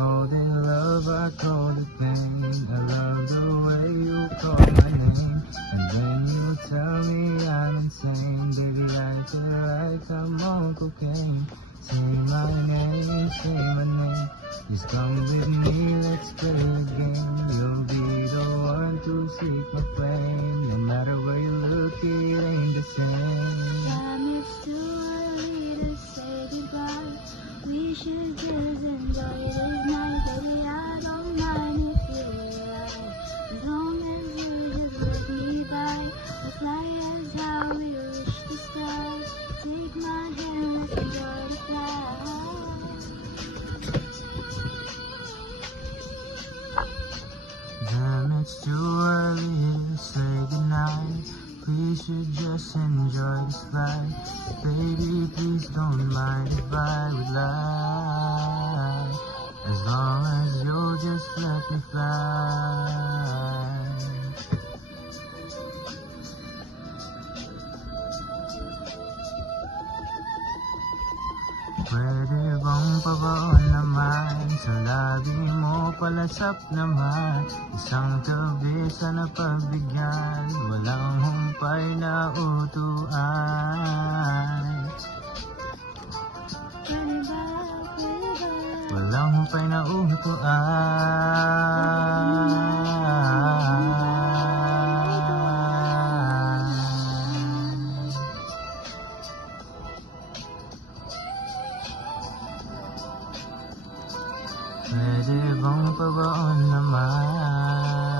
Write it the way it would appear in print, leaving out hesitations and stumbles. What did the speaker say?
called it love, I called it pain. I love the way you call my name. And then you tell me I'm insane. Baby, I feel like I'm on cocaine. Say my name, say my name. Just come with me, let's play a game. You'll be the one to seek my flame. No matter where you look, it ain't the same. Damn, it's too early to say goodbye. We should just enjoy this night, baby. I don't mind if you're alive, as long as you just let me by. We'll fly as how we reach the sky. Take my hand, let's enjoy the flight. Damn, it's too early to say goodnight. We should just enjoy this flight. Baby, please don't mind if I would lie, as long as you'll just let me fly. Pwede bang pabaon naman? Sa labi mo palasap naman. Isang gabi sana pagbigyan. Walang humpay na utuan. Walang humpay na utuan. Pwede bang pabaon naman?